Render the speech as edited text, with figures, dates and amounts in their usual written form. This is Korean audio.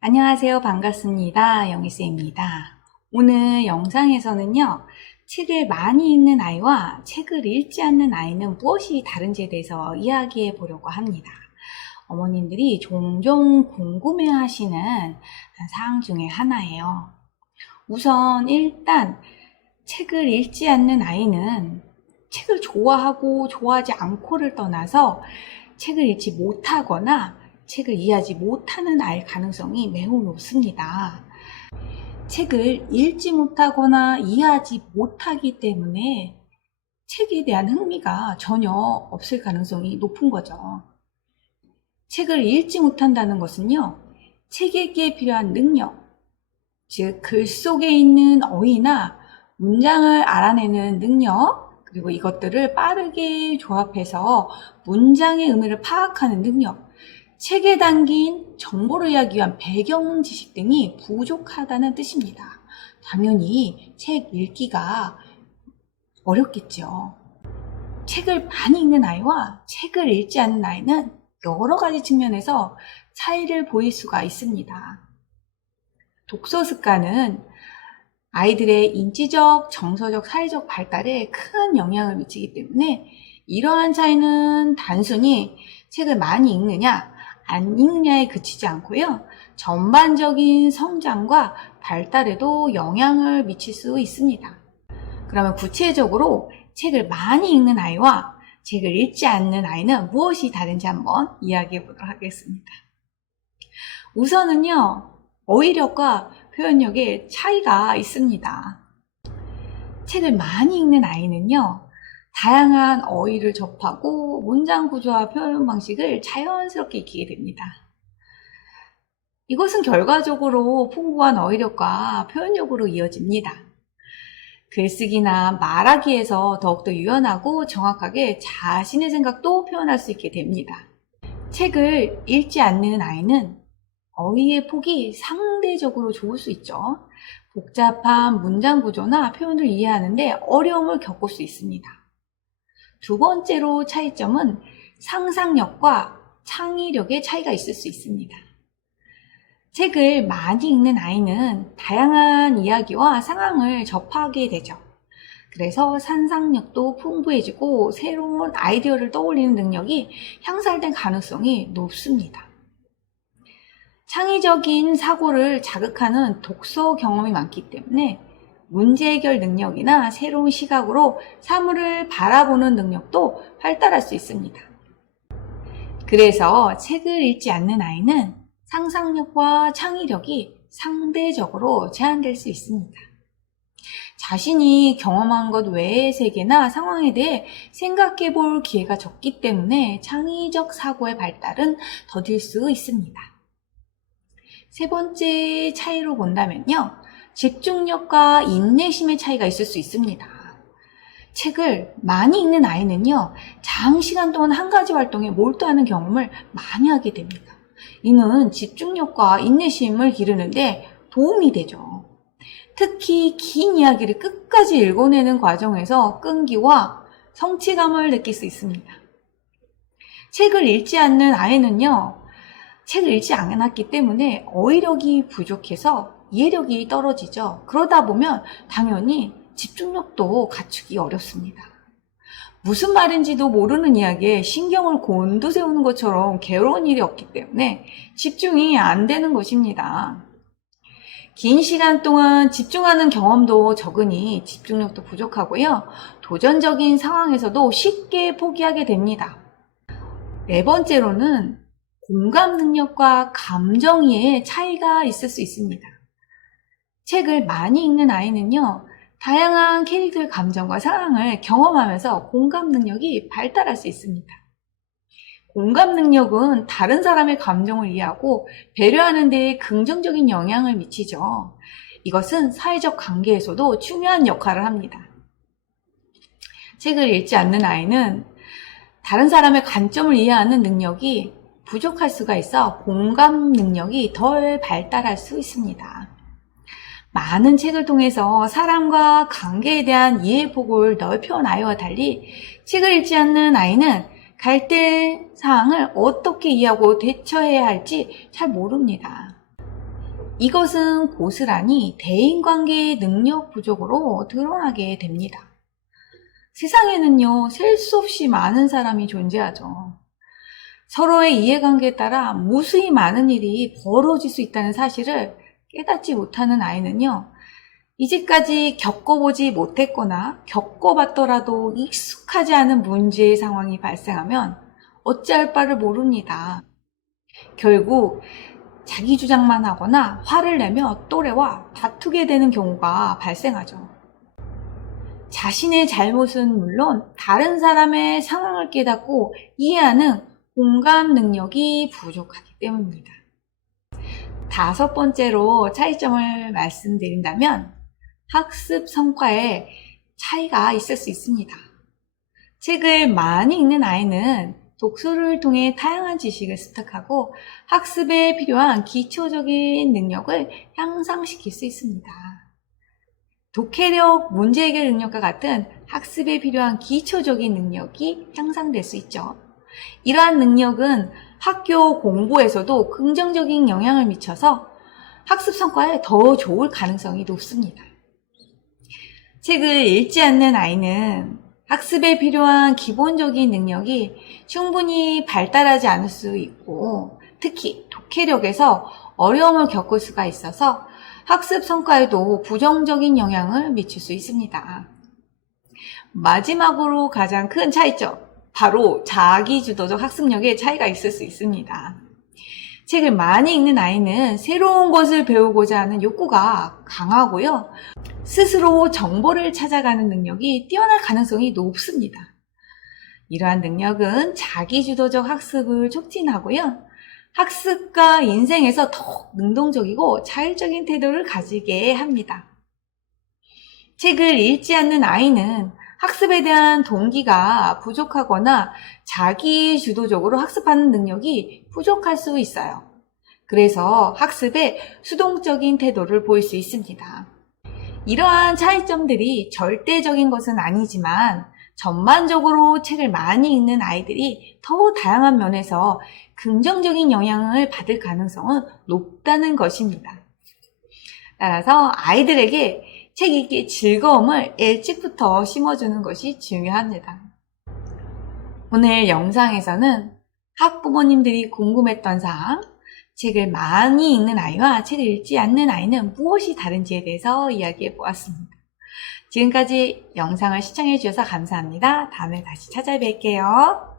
안녕하세요. 반갑습니다. 영희쌤입니다. 오늘 영상에서는요, 책을 많이 읽는 아이와 책을 읽지 않는 아이는 무엇이 다른지에 대해서 이야기해 보려고 합니다. 어머님들이 종종 궁금해 하시는 사항 중에 하나예요. 우선 일단 책을 읽지 않는 아이는 책을 좋아하고 좋아하지 않고를 떠나서 책을 읽지 못하거나 책을 이해하지 못하는 아이일 가능성이 매우 높습니다. 책을 읽지 못하거나 이해하지 못하기 때문에 책에 대한 흥미가 전혀 없을 가능성이 높은 거죠. 책을 읽지 못한다는 것은요, 책에게 필요한 능력, 즉 글 속에 있는 어휘나 문장을 알아내는 능력, 그리고 이것들을 빠르게 조합해서 문장의 의미를 파악하는 능력, 책에 담긴 정보를 이해하기 위한 배경 지식 등이 부족하다는 뜻입니다. 당연히 책 읽기가 어렵겠죠. 책을 많이 읽는 아이와 책을 읽지 않는 아이는 여러 가지 측면에서 차이를 보일 수가 있습니다. 독서 습관은 아이들의 인지적, 정서적, 사회적 발달에 큰 영향을 미치기 때문에 이러한 차이는 단순히 책을 많이 읽느냐, 안 읽느냐에 그치지 않고요. 전반적인 성장과 발달에도 영향을 미칠 수 있습니다. 그러면 구체적으로 책을 많이 읽는 아이와 책을 읽지 않는 아이는 무엇이 다른지 한번 이야기해 보도록 하겠습니다. 우선은요, 어휘력과 표현력에 차이가 있습니다. 책을 많이 읽는 아이는요, 다양한 어휘를 접하고 문장 구조와 표현 방식을 자연스럽게 익히게 됩니다. 이것은 결과적으로 풍부한 어휘력과 표현력으로 이어집니다. 글쓰기나 말하기에서 더욱더 유연하고 정확하게 자신의 생각도 표현할 수 있게 됩니다. 책을 읽지 않는 아이는 어휘의 폭이 상대적으로 좋을 수 있죠. 복잡한 문장 구조나 표현을 이해하는데 어려움을 겪을 수 있습니다. 두 번째로 차이점은 상상력과 창의력의 차이가 있을 수 있습니다. 책을 많이 읽는 아이는 다양한 이야기와 상황을 접하게 되죠. 그래서 상상력도 풍부해지고 새로운 아이디어를 떠올리는 능력이 향상될 가능성이 높습니다. 창의적인 사고를 자극하는 독서 경험이 많기 때문에 문제 해결 능력이나 새로운 시각으로 사물을 바라보는 능력도 발달할 수 있습니다. 그래서 책을 읽지 않는 아이는 상상력과 창의력이 상대적으로 제한될 수 있습니다. 자신이 경험한 것 외의 세계나 상황에 대해 생각해 볼 기회가 적기 때문에 창의적 사고의 발달은 더딜 수 있습니다. 세 번째 차이로 본다면요, 집중력과 인내심의 차이가 있을 수 있습니다. 책을 많이 읽는 아이는요, 장시간 동안 한 가지 활동에 몰두하는 경험을 많이 하게 됩니다. 이는 집중력과 인내심을 기르는데 도움이 되죠. 특히 긴 이야기를 끝까지 읽어내는 과정에서 끈기와 성취감을 느낄 수 있습니다. 책을 읽지 않는 아이는요, 책을 읽지 않았기 때문에 어휘력이 부족해서 이해력이 떨어지죠. 그러다 보면 당연히 집중력도 갖추기 어렵습니다. 무슨 말인지도 모르는 이야기에 신경을 곤두세우는 것처럼 괴로운 일이 없기 때문에 집중이 안 되는 것입니다. 긴 시간 동안 집중하는 경험도 적으니 집중력도 부족하고요. 도전적인 상황에서도 쉽게 포기하게 됩니다. 네 번째로는 공감 능력과 감정 이해의 차이가 있을 수 있습니다. 책을 많이 읽는 아이는요, 다양한 캐릭터의 감정과 상황을 경험하면서 공감 능력이 발달할 수 있습니다. 공감 능력은 다른 사람의 감정을 이해하고 배려하는 데 긍정적인 영향을 미치죠. 이것은 사회적 관계에서도 중요한 역할을 합니다. 책을 읽지 않는 아이는 다른 사람의 관점을 이해하는 능력이 부족할 수가 있어 공감 능력이 덜 발달할 수 있습니다. 많은 책을 통해서 사람과 관계에 대한 이해폭을 넓혀온 아이와 달리 책을 읽지 않는 아이는 갈등 사항을 어떻게 이해하고 대처해야 할지 잘 모릅니다. 이것은 고스란히 대인관계의 능력 부족으로 드러나게 됩니다. 세상에는요, 셀 수 없이 많은 사람이 존재하죠. 서로의 이해관계에 따라 무수히 많은 일이 벌어질 수 있다는 사실을 깨닫지 못하는 아이는요, 이제까지 겪어보지 못했거나 겪어봤더라도 익숙하지 않은 문제의 상황이 발생하면 어찌할 바를 모릅니다. 결국 자기 주장만 하거나 화를 내며 또래와 다투게 되는 경우가 발생하죠. 자신의 잘못은 물론 다른 사람의 상황을 깨닫고 이해하는 공감 능력이 부족하기 때문입니다. 5번째로 차이점을 말씀드린다면 학습 성과에 차이가 있을 수 있습니다. 책을 많이 읽는 아이는 독서를 통해 다양한 지식을 습득하고 학습에 필요한 기초적인 능력을 향상시킬 수 있습니다. 독해력, 문제 해결 능력과 같은 학습에 필요한 기초적인 능력이 향상될 수 있죠. 이러한 능력은 학교 공부에서도 긍정적인 영향을 미쳐서 학습 성과에 더 좋을 가능성이 높습니다. 책을 읽지 않는 아이는 학습에 필요한 기본적인 능력이 충분히 발달하지 않을 수 있고 특히 독해력에서 어려움을 겪을 수가 있어서 학습 성과에도 부정적인 영향을 미칠 수 있습니다. 마지막으로 가장 큰 차이점, 바로 자기주도적 학습력에 차이가 있을 수 있습니다. 책을 많이 읽는 아이는 새로운 것을 배우고자 하는 욕구가 강하고요. 스스로 정보를 찾아가는 능력이 뛰어날 가능성이 높습니다. 이러한 능력은 자기주도적 학습을 촉진하고요. 학습과 인생에서 더욱 능동적이고 자율적인 태도를 가지게 합니다. 책을 읽지 않는 아이는 학습에 대한 동기가 부족하거나 자기주도적으로 학습하는 능력이 부족할 수 있어요. 그래서 학습에 수동적인 태도를 보일 수 있습니다. 이러한 차이점들이 절대적인 것은 아니지만 전반적으로 책을 많이 읽는 아이들이 더 다양한 면에서 긍정적인 영향을 받을 가능성은 높다는 것입니다. 따라서 아이들에게 책 읽기의 즐거움을 일찍부터 심어주는 것이 중요합니다. 오늘 영상에서는 학부모님들이 궁금했던 사항, 책을 많이 읽는 아이와 책을 읽지 않는 아이는 무엇이 다른지에 대해서 이야기해 보았습니다. 지금까지 영상을 시청해 주셔서 감사합니다. 다음에 다시 찾아뵐게요.